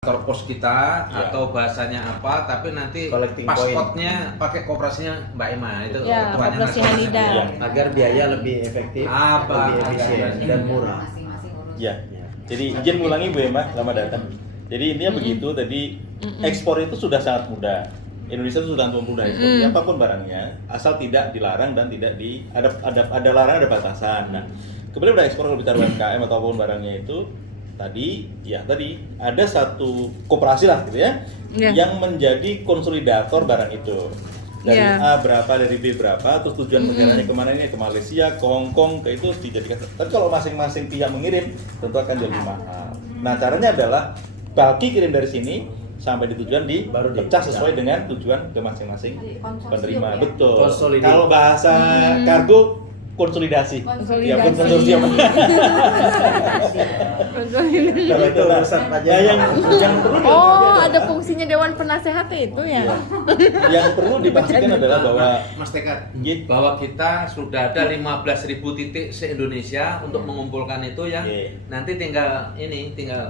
kantor pos kita atau bahasanya apa, tapi nanti paskotnya pakai koperasinya Mbak Ema itu koperasi Halida agar biaya lebih efektif, lebih efisien dan murah. Ya, jadi izin ulangi Bu Ema, selamat datang. Jadi intinya begitu tadi, ekspor itu sudah sangat mudah. Indonesia itu sudah mudah ekspor, apapun barangnya, asal tidak dilarang dan tidak ada larangan, ada batasan. Nah, kemudian pada ekspor kalau bicara UMKM ataupun barangnya itu tadi ada satu koperasi lah gitu ya, yang menjadi konsolidator barang itu. Dari A berapa, dari B berapa, terus tujuan perjalanannya kemana, ini ke Malaysia, ke Hong Kong, ke itu dijadikan. Tapi kalau masing-masing pihak mengirim, tentu akan jadi mahal. Nah, caranya adalah bulky kirim dari sini sampai di tujuan dipecah sesuai dengan tujuan ke masing-masing penerima. Betul. Kalau bahasa kargo konsolidasi. Ya, konsorsium. Kalau itu urusan pajak. Yang perlu ada fungsinya Dewan Penasehat itu ya. Yang perlu dipastikan adalah bahwa Mas Tekat, bahwa kita sudah ada 15.000 titik se-Indonesia untuk mengumpulkan itu yang nanti tinggal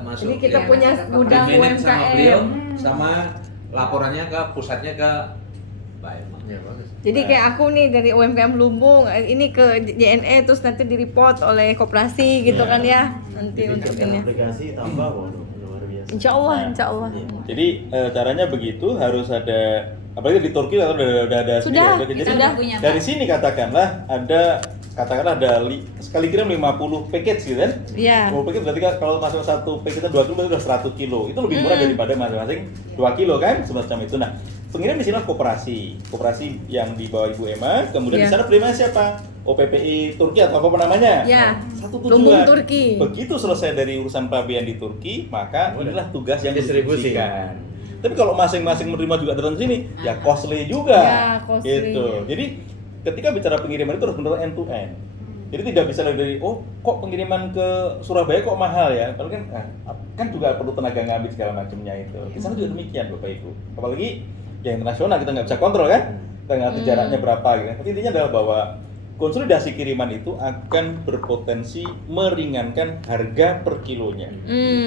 masuk. Ini kita punya gudang di-manage sama beliau, UMKM. sama laporannya ke pusatnya ke Mbak Ema. Jadi kayak aku nih dari UMKM Lumbung, ini ke JNE terus nanti di-report oleh koperasi gitu kan ya. Nanti Jadi untuk kerja ini. aplikasi tambah luar biasa. Insya Allah. jadi caranya begitu, harus ada, apalagi di Turki atau udah ada Sudah, sendiri. Jadi sudah. dari sini katakanlah ada sekali kirim 50 package gitu kan. Iya. 50 package berarti kalau masuk satu package 2 kilo berarti udah 100 kilo. Itu lebih murah daripada masing-masing 2 kilo kan, semacam itu. Nah, pengirim di sini koperasi yang di bawah Ibu Ema, kemudian di sana penerimanya siapa? OPPI Turki atau apa namanya? Ya. Satu tujuan. Lumbung Turki. Begitu selesai dari urusan pabean di Turki, maka inilah tugas yang Distribusi. didistribusikan. Tapi kalau masing-masing menerima juga datang sini, ya costly juga. Ya, costly. Gitu. Jadi ketika bicara pengiriman itu harus benar end to end. Jadi tidak bisa dari kok pengiriman ke Surabaya kok mahal ya? Padahal kan juga perlu tenaga ngambil segala macamnya itu. Di sana juga demikian Bapak Ibu. Apalagi yang internasional kita nggak bisa kontrol kan? Kita nggak tahu jaraknya berapa gitu. Tapi intinya adalah bahwa konsolidasi kiriman itu akan berpotensi meringankan harga per kilonya.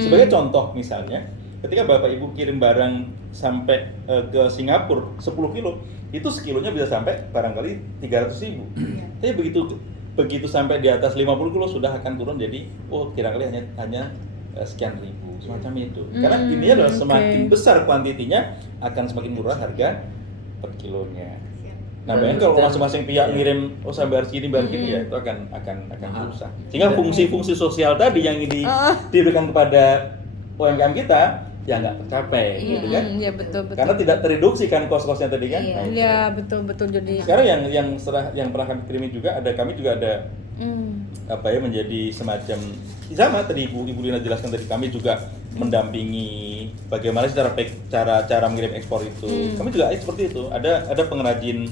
Sebagai contoh misalnya, ketika Bapak Ibu kirim barang sampai ke Singapura 10 kilo, itu sekilonya bisa sampai barangkali 300.000. Tapi begitu sampai di atas 50 kilo sudah akan turun jadi kira-kira hanya sekian ribu, semacam itu. Karena ini adalah semakin besar kuantitinya akan semakin murah harga per kilonya. Nah, bayangin kalau masing-masing pihak ngirim saya bayar segini ya itu akan susah. Sehingga fungsi-fungsi sosial tadi yang diberikan kepada UMKM kita ya nggak tercapai gitu kan. Iya betul. Karena tidak tereduksi kan kos-kosnya tadi kan. Iya, betul jadi. Sekarang yang pernah kami kirimin juga kami juga ada menjadi semacam sama tadi Ibu Lina jelaskan tadi, kami juga mendampingi bagaimana sih cara mengirim ekspor itu. Kami juga seperti itu. Ada pengrajin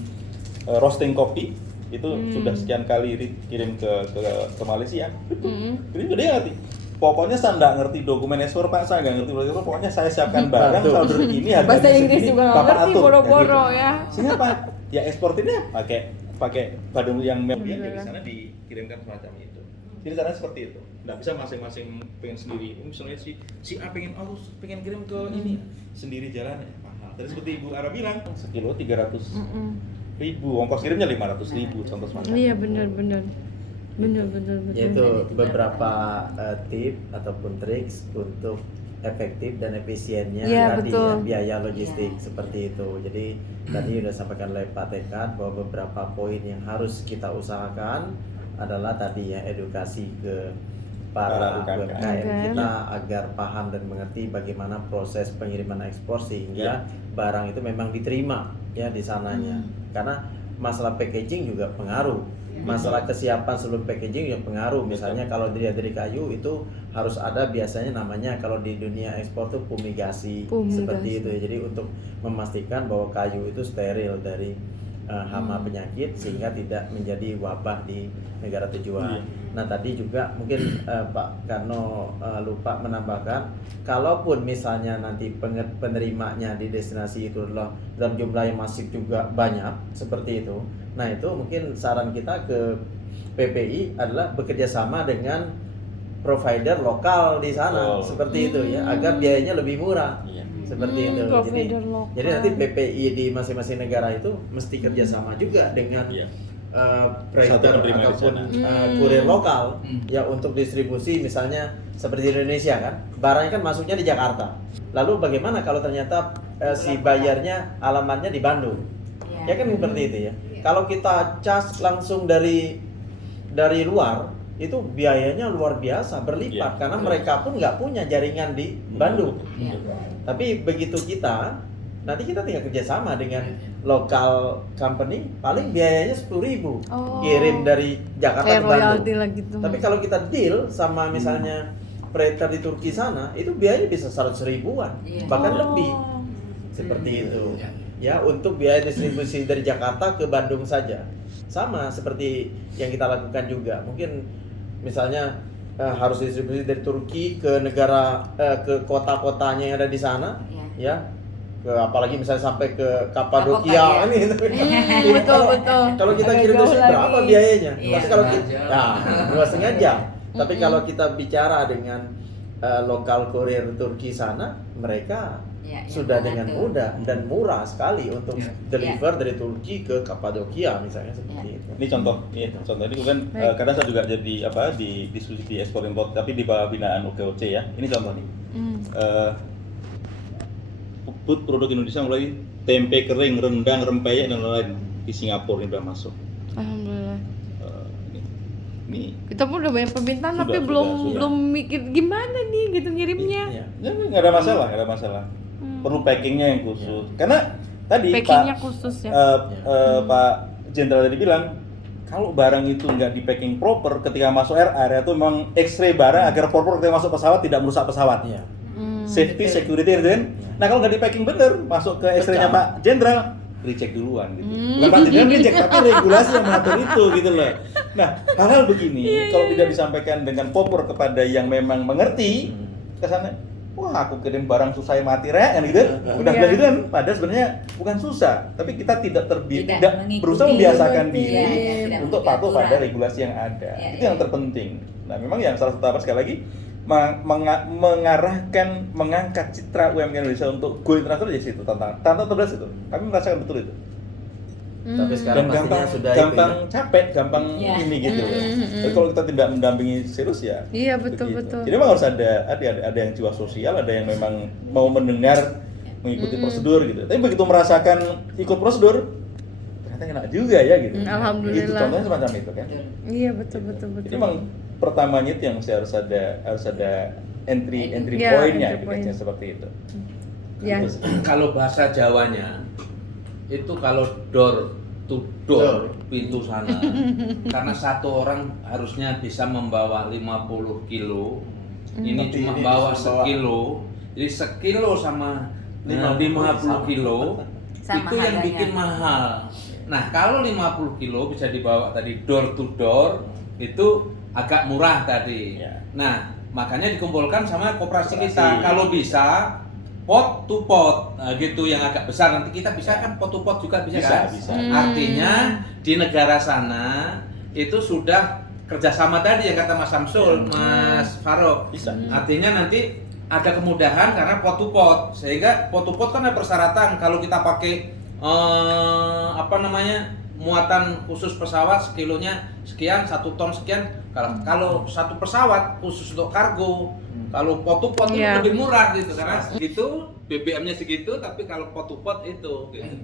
roasting kopi itu sudah sekian kali kirim ke Malaysia. Jadi dia ngerti. Pokoknya saya nggak ngerti dokumen ekspor Pak, saya nggak ngerti ekspor. Pokoknya saya siapkan barang order ini harganya bahasa Inggris segini, juga nggak Bapak ngerti, atur. boro-boro Gitu. ya. Sehingga Pak, ya ekspornya pakai badung yang dari sana dikirimkan semacam itu. Jadi caranya seperti itu. Nggak bisa masing-masing pengen sendiri. Misalnya si A pengen kirim ke ini sendiri jalannya mahal. Tadi seperti Ibu Ara bilang, sekilo 300.000, ongkos kirimnya 500.000 contoh semacam. Iya benar. Yaitu beberapa tip ataupun triks untuk efektif dan efisiennya biaya logistik seperti itu. Jadi tadi sudah sampaikan oleh Pak Tekat bahwa beberapa poin yang harus kita usahakan adalah tadi ya, edukasi ke para UMKM kita agar paham dan mengerti bagaimana proses pengiriman ekspor sehingga barang itu memang diterima ya di sananya. Karena masalah packaging juga pengaruh. Masalah kesiapan seluruh packaging juga pengaruh. Misalnya kalau dilihat dari kayu itu harus ada biasanya namanya kalau di dunia ekspor tuh fumigasi. Seperti itu ya. Jadi untuk memastikan bahwa kayu itu steril dari hama penyakit sehingga tidak menjadi wabah di negara tujuan. Nah tadi juga mungkin Pak Karno lupa menambahkan, kalaupun misalnya nanti penerimanya di destinasi itu adalah dalam jumlah yang masif juga banyak seperti itu. Nah itu mungkin saran kita ke PPI adalah bekerja sama dengan provider lokal di sana, Oh. seperti itu ya, agar biayanya lebih murah. Iya. Seperti itu. Provider lokal. Jadi nanti PPI di masing-masing negara itu mesti kerjasama juga dengan Iya. freighter Satu penerima di ataupun sana. kurir lokal ya untuk distribusi, misalnya seperti di Indonesia kan, barangnya kan masuknya di Jakarta. Lalu bagaimana kalau ternyata si bayarnya alamatnya di Bandung? Ya kan seperti itu ya. Kalau kita cas langsung dari luar, itu biayanya luar biasa, berlipat, Iya. karena mereka pun nggak punya jaringan di Bandung. Tapi begitu kita, nanti kita tinggal kerjasama dengan lokal company, paling biayanya 10.000 Oh. kirim dari Jakarta Kayak ke Bandung. royalti lah gitu. Tapi kalau kita deal sama misalnya freighter di Turki sana, itu biayanya bisa 100 ribuan, Iya. bahkan Oh. lebih. Seperti itu. Ya, untuk biaya distribusi dari Jakarta ke Bandung saja. Sama seperti yang kita lakukan juga. Mungkin misalnya harus distribusi dari Turki ke negara ke kota-kotanya yang ada di sana, ya. Ke apalagi misalnya sampai ke Kapadokia Kapadokia, nih. Betul. Kalau kita Agak kirim jauh terus berapa lagi. biayanya? Iya. Tapi kalau kita, 2,5 ya 2,5 jam. Tapi Mm-mm. kalau kita bicara dengan lokal kurir Turki sana, mereka Iya, sudah iya, dengan betul. mudah dan murah sekali untuk Iya. deliver dari Turki ke Kapadokia misalnya seperti itu. Ini contoh ini kan Baik. kadang saya juga jadi di diskusi di ekspor import tapi di bawah binaan OKOC ya. Ini contoh nih. Put produk Indonesia mulai tempe kering, rendang, rempeyek dan lain-lain di Singapura ini udah masuk. Alhamdulillah. Ini Kita pun udah banyak permintaan Sudah, tapi sudah, belum sudah. belum mikir gimana nih gitu ngirimnya. Iya. ya, nggak ada masalah, nggak ada masalah. Perlu packingnya yang khusus. Karena tadi Packingnya Pak khusus ya. Pak Jenderal tadi bilang kalau barang itu nggak di packing proper ketika masuk air area itu memang X-ray barang agar proper ketika masuk pesawat tidak merusak pesawat. Iya. Safety, security gitu kan. Nah kalau nggak di packing bener masuk ke X-ray-nya Pecah. Pak Jenderal recheck duluan gitu. Bukan Pak Jenderal recheck tapi regulasi yang mengatur itu gitu loh. Nah hal-hal begini kalau tidak disampaikan dengan proper kepada yang memang mengerti kesannya wah aku kirim barang susah mati rek kan gitu. Udah Iya. bilang gitu kan padahal sebenarnya bukan susah tapi kita tidak Tidak tidak mengikuti. berusaha membiasakan Iya, diri tidak untuk mengikuti patuh pada aturan. regulasi yang ada. Iya, Itu iya. yang terpenting. Nah, memang yang salah satu apa sekali lagi mengangkat citra UMKM Indonesia untuk go internasional di situ tantangan terberat itu. Kami merasakan betul itu. Tapi Dan sekarang pastinya gampang sudah gampang itu ya. capek, gampang Iya. ini gitu. Tapi kalau kita tidak mendampingi serius ya. Iya, betul, begitu. betul. Jadi memang harus ada yang jiwa sosial, ada yang memang mau mendengar mengikuti prosedur gitu. Tapi begitu merasakan ikut prosedur ternyata enak juga ya gitu. Alhamdulillah. Itu contohnya semacam itu kan. Iya betul. Jadi memang pertamanya itu yang harus ada entry Iya, point-nya entry gitu point. ya, seperti itu. Ya. Gitu. Kalau bahasa Jawanya itu kalau door to door pintu sana, karena satu orang harusnya bisa membawa 50 kilo, ini Tapi cuma ini bawa bisa bawa- sekilo, jadi sekilo sama 50 50 kilo Sama itu yang harganya. bikin mahal. Nah kalau 50 kilo bisa dibawa tadi door to door itu agak murah tadi. Ya. Nah makanya dikumpulkan sama koperasi Koperasi. kita. Kalau bisa pot to pot, nah, gitu yang agak besar nanti kita bisa kan pot to pot juga bisa, Bisa, kan? bisa. Artinya di negara sana itu sudah kerjasama tadi yang kata Mas Samsul, Mas Farok. Bisa. Artinya nanti ada kemudahan karena pot to pot, sehingga pot to pot kan ada persyaratan kalau kita pakai muatan khusus pesawat sekilonya sekian, 1 ton sekian. Kalau satu pesawat khusus untuk kargo, kalau pot to pot itu Iya. lebih murah gitu karena segitu BBM-nya segitu, tapi kalau pot to pot itu gitu.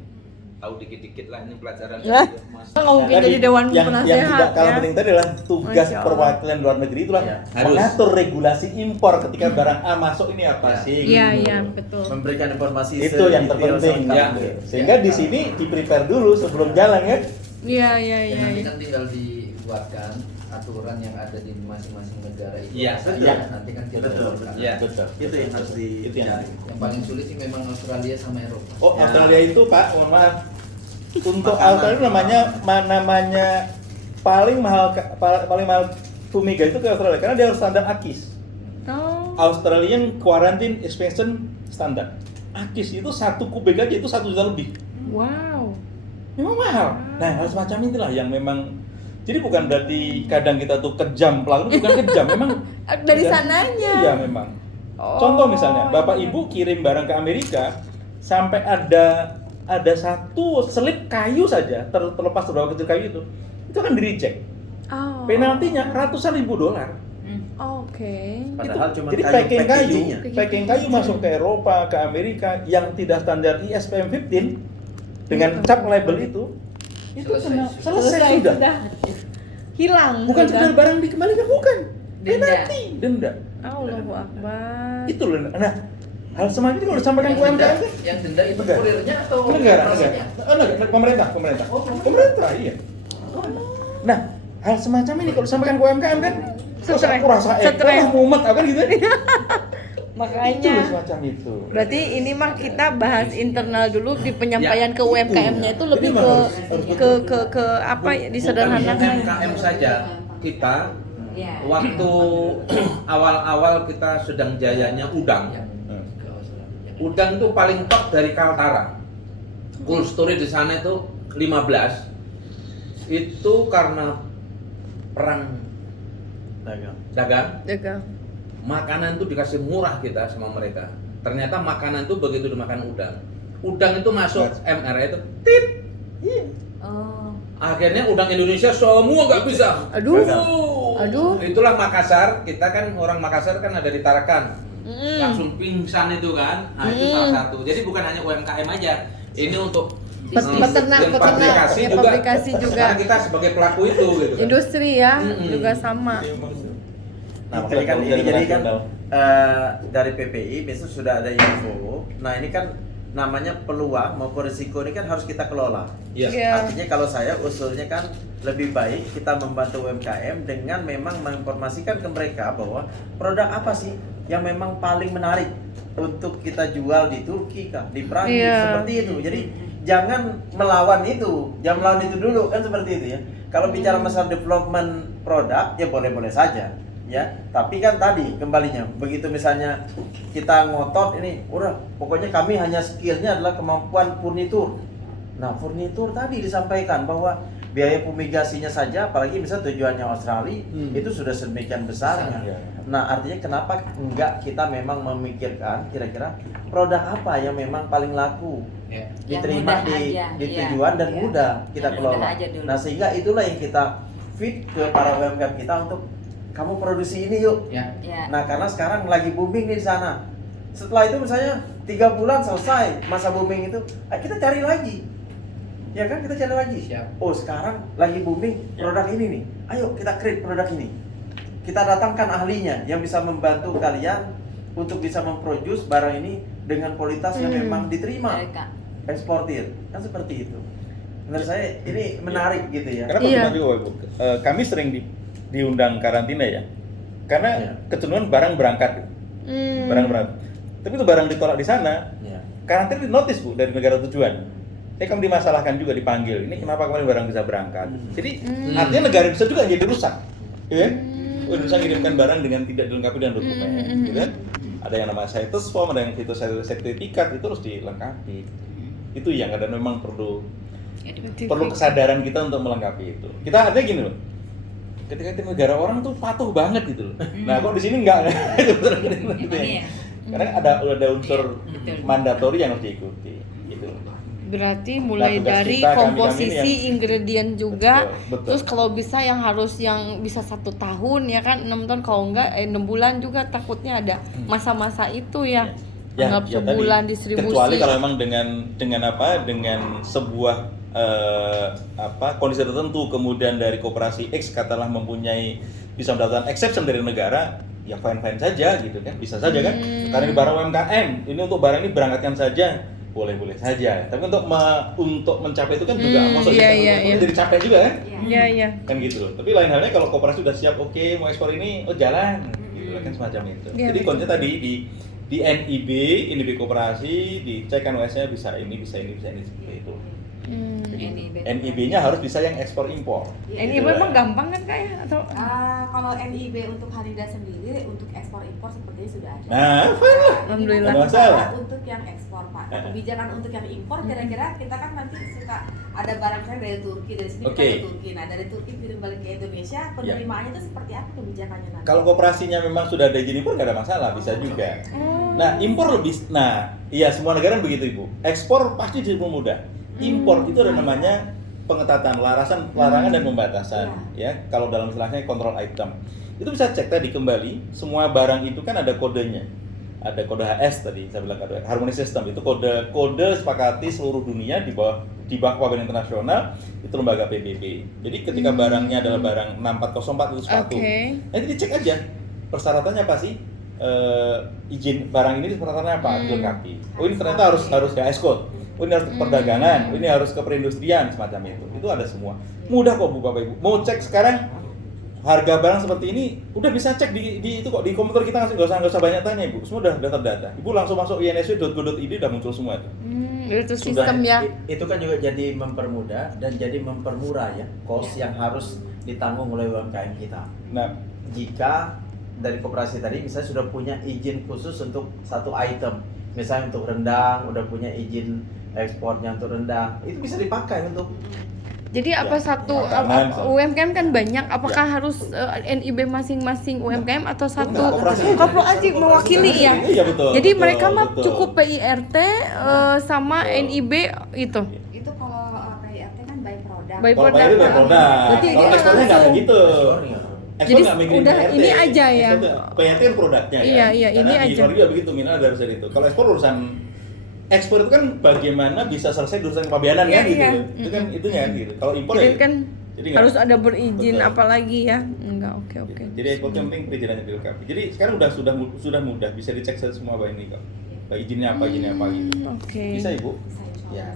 Tahu dikit-dikit lah ini pelajaran Ya. dari Mas. Nggak mungkin Tadi, jadi dewan yang penasehat tidak kalah ya. penting tadi adalah tugas Masya Allah. perwakilan luar negeri itulah Ya, harus. mengatur regulasi impor ketika barang A masuk ini apa Ya. sih? Iya gitu. iya betul. Memberikan informasi Itu yang sedetail terpenting selengkap. ya. Sehingga di sini di prepare dulu sebelum jalan kan. Iya iya Ya, iya. nanti kan tinggal dibuatkan aturan yang ada di masing-masing negara itu. Iya, Saja, betul. nanti kan kita Betul, buatkan. Iya. Betul. Itu yang harus Itu yang dicari. Yang paling sulit sih memang Australia sama Eropa. Oh, Ya. Australia itu Pak, mohon maaf. Untuk Makanan. Australia namanya paling mahal fumiga itu ke Australia karena dia harus standar AKIS. Oh. Australian Quarantine Inspection Standard. AKIS itu 1 kubik aja itu 1 juta lebih. Wow. Memang mahal. Nah, hal semacam itulah yang memang Jadi bukan berarti kadang kita tuh kejam pelaku, bukan kejam, memang Dari sananya. Iya memang. Oh, Contoh misalnya, Bapak iya. Ibu kirim barang ke Amerika, sampai ada satu selip kayu saja terlepas beberapa kecil kayu itu kan di reject. Oh. Penaltinya ratusan ribu dolar. Oke. Padahal cuma Jadi kayu packing kayu, packagingnya. packing kayu masuk ke Eropa, ke Amerika yang tidak standar ISPM 15 dengan cap label itu selesai sudah. Hilang. Bukan sudah. sekedar barang dikembalikan, bukan. Denda. Penalti, denda. Allahu Akbar. Itu loh. Nah, hal semacam itu kalau disampaikan ke UMKM kan Yang denda itu Negara. kurirnya atau negara, operasinya? pemerintah. Pemerintah, iya. Nah, hal semacam ini kalau disampaikan ke UMKM kan, terus Stres. aku rasa Stres. mumet, apa kan gitu? Itu loh Makanya. semacam itu. Berarti ini mah kita bahas internal dulu di penyampaian Ya, ke UMKM-nya itu lebih Jadi ke harus ke apa ya Bukan disederhanakan. UMKM saja, kita Ya. waktu awal-awal kita sedang jayanya udang. Udang itu paling top dari Kaltara. Cool story di sana itu 15. Itu karena perang dagang, Jaga. makanan itu dikasih murah kita sama mereka. Ternyata makanan itu begitu dimakan udang itu masuk MR itu tit. Oh. Akhirnya udang Indonesia semua nggak bisa. Aduh. Gagal. Aduh. Itulah Makassar. Kita kan orang Makassar kan ada di Tarakan. Mm. Langsung pingsan itu kan. Nah, itu salah satu. Jadi bukan hanya UMKM aja. Ini untuk Peternak, dan pabrikasi ya, juga. pabrikasi juga. Karena kita sebagai pelaku itu gitu kan. Industri ya Mm-mm. juga sama. Nah, makanya kan ini jadi kan dari PPI besok sudah ada info. Nah, ini kan namanya peluang maupun risiko ini kan harus kita kelola. Iya. Iya. Artinya kalau saya usulnya kan lebih baik kita membantu UMKM dengan memang menginformasikan ke mereka bahwa produk apa sih yang memang paling menarik untuk kita jual di Turki kah, di Prancis Iya. seperti itu. Jadi jangan melawan itu, jangan melawan itu dulu kan seperti itu ya. Kalau bicara masalah development produk ya boleh-boleh saja ya. Tapi kan tadi kembalinya begitu misalnya kita ngotot ini, udah pokoknya kami hanya skillnya adalah kemampuan furnitur. Nah furnitur tadi disampaikan bahwa biaya fumigasinya saja, apalagi misalnya tujuannya Australia itu sudah sedemikian besarnya. Besar, ya. Nah artinya kenapa enggak kita memang memikirkan kira-kira produk apa yang memang paling laku Ya. diterima Yang mudah di, aja, di iya, tujuan dan iya. mudah kita Yang kelola. mudah aja dulu. Nah sehingga itulah yang kita feed ke para UMKM kita untuk kamu produksi ini yuk. Ya. Ya. Nah karena sekarang lagi booming nih di sana. Setelah itu misalnya 3 bulan selesai masa booming itu, kita cari lagi. Ya kan kita cari lagi. Siap. Oh sekarang lagi booming produk ini nih. Ayo kita create produk ini. Kita datangkan ahlinya yang bisa membantu kalian untuk bisa memproduce barang ini dengan kualitas yang memang diterima. Baik, Kak. Eksportir kan seperti itu. Menurut saya ini menarik gitu ya. Karena Iya. Bapak Ibu, kami sering diundang karantina ya. Karena Iya. kecenderungan barang berangkat. Hmm. Barang berangkat. Tapi itu barang ditolak di sana, Ya. karantina di notice Bu dari negara tujuan. Kami dimasalahkan juga, dipanggil. Ini kenapa kemarin barang bisa berangkat? Jadi artinya negara bisa juga jadi rusak, ya kan? Indonesia mengirimkan barang dengan tidak dilengkapi dengan dokumen, gitu kan? Ada yang namanya status form, ada yang sertifikat, itu harus dilengkapi. Itu yang kadang memang perlu kesadaran kita untuk melengkapi itu. Kita artinya gini loh. Ketika itu negara orang tuh patuh banget gitu loh. Nah, kok di sini enggak? Gitu ya. Karena ada unsur Betul. mandatori yang harus diikuti gitu. Berarti mulai Nah, tugas dari kita, kami-kami komposisi yang- ingredient juga, Betul. terus kalau bisa yang harus yang bisa 1 tahun ya kan, 6 tahun, kalau enggak 6 bulan juga takutnya ada masa-masa itu ya. Anggap ya sebulan tadi, distribusi. kecuali kalau memang dengan sebuah kondisi tertentu, kemudian dari koperasi X katakanlah mempunyai bisa mendapatkan exception dari negara, ya fine saja gitu kan, bisa saja kan. Karena ini barang UMKM, ini untuk barang ini berangkatkan saja, boleh saja. Tapi untuk mencapai itu kan juga masuk iya. jadi capek juga kan. Iya, iya. Kan gitu loh. Tapi lain halnya kalau koperasi sudah siap, oke mau ekspor ini, oh jalan, gitu kan semacam itu. Iya, Jadi betul. konsep tadi di NIB koperasi dicek kan OS-nya bisa ini seperti itu. NIB-nya harus bisa yang ekspor impor. NIB memang gampang kan Kak ya? Atau Kalau NIB untuk Harida sendiri untuk ekspor impor sepertinya sudah ada. Nah, fine lah. Alhamdulillah. Nggak masalah. Untuk yang ekspor Pak. Kebijakan untuk yang impor kira-kira kita kan nanti suka ada barang saya dari Turki, dari sini kita dari Turki. Nah dari Turki kirim balik ke Indonesia, penerimaannya itu seperti apa kebijakannya nanti? Kalau koperasinya memang sudah ada izin impor nggak ada masalah, bisa juga. Nah, impor lebih, iya semua negara begitu Ibu. Ekspor pasti dipermudah. Impor itu ada namanya pengetatan, larangan dan pembatasan. Ya, kalau dalam istilahnya control item. Itu bisa cek tadi kembali, semua barang itu kan ada kodenya. Ada kode HS tadi, saya bilang kode Harmony System, itu kode sepakati seluruh dunia di bawah Pabean Internasional, itu lembaga PBB. Jadi ketika barangnya adalah barang 6404 itu sepatu. Nanti dicek aja persyaratannya apa sih? Izin barang ini persyaratannya apa? Dilengkapi. Oh ini ternyata harus HS code. Oh ini harus ke perdagangan, ini harus ke perindustrian semacam itu. Itu ada semua. Mudah kok Bu Bapak Ibu. Mau cek sekarang harga barang seperti ini udah bisa cek di itu kok di komputer kita, nggak usah banyak tanya Ibu. Semua udah terdata. Ibu langsung masuk insw.go.id udah muncul semua itu. itu sistem ya. Itu kan juga jadi mempermudah dan jadi mempermurah ya cost yang harus ditanggung oleh UMKM kita. Nah, Jika dari koperasi tadi misalnya sudah punya izin khusus untuk satu item, misalnya untuk rendang udah punya izin ekspornya untuk rendang, itu bisa dipakai untuk. Jadi apa satu UMKM kan banyak, apakah harus NIB masing-masing UMKM atau satu koperasi mewakili ya? Iya betul. Jadi mereka mah cukup PIRT sama NIB itu. Itu kalau PIRT kan by product. By Kalau product. PIRT by product. Berarti Kalau dia ekspornya nggak kayak gitu. Jadi Ekspor nggak mikirin udah PIRT. ini aja ya. PIRT kan produknya Iya, ya. iya, ini Karena di aja. luar juga begitu, minimal ada urusan itu. Kalau ekspor urusan ekspor itu kan bagaimana bisa selesai di urusan kepabeanan Iya, kan gitu. iya. Itu kan itunya kan gitu. Kalau impor Jadi ya kan jadi nggak- harus ada berizin Betul. apalagi ya? Enggak, oke. Jadi ekspor yang penting perizinannya dilengkapi. Jadi sekarang sudah mudah bisa dicek semua bahwa ini kok. Izinnya apa gitu. Oke. Bisa Ibu? Bisa, insya Allah. Ya.